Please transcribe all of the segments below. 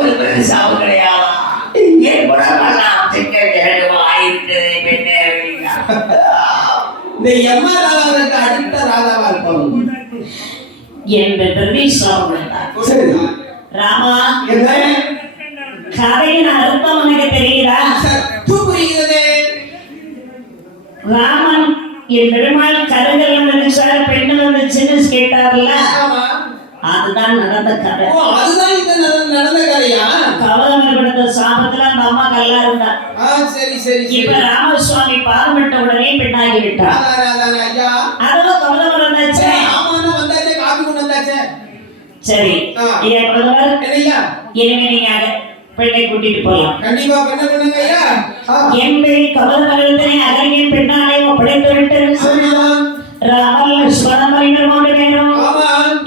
ஒரு பெருசாவும் கிடையாது. என் குணமெல்லாம் திக்கட்டு வாயிருக்கிறது பெண்ணே. இந்த எம்மா ராதாவுக்கு அடுத்த ராதாவா இருப்பாங்க என்று சரி ராமா. என்ன கதையின் அர்த்தம் உனக்கு தெரியுதா? புரிகிறது. ராமன் என் பெருமாள் கருங்கல் நினைச்சாரு, பெண்ணு வந்துச்சுன்னு கேட்டார்ல, அதுதான் நடந்த கதை. அதுதான் இந்த நடந்த கதையா? கவலமர் படுத்த சாபத்துல அந்த அம்மா கல்லா இருந்தா. சரி சரி. இப்ப ராமசுவாமி பாதமிட்ட உடனே பெண்ணாகி விட்டார். அதுவும் கவலமர் வந்தாச்சு. வந்தாச்சே, காப்பி கொண்டு வந்தாச்சே. சரி இனிமே நீங்க பெண்ணை கூட்டிட்டு போகலாம். கண்டிப்பா பெண்ணை கொண்டுங்க ஐயா. என்பதை கவலமரத்தினை அகலியின் பெண்ணாலே ஒப்படைத்து விட்டு ராமன் லட்சுமணன் மறைந்து கொண்டு நேரம்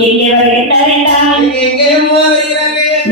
எங்கே வருகின்றார் என்றால் எங்கே வருகிறார்கள்?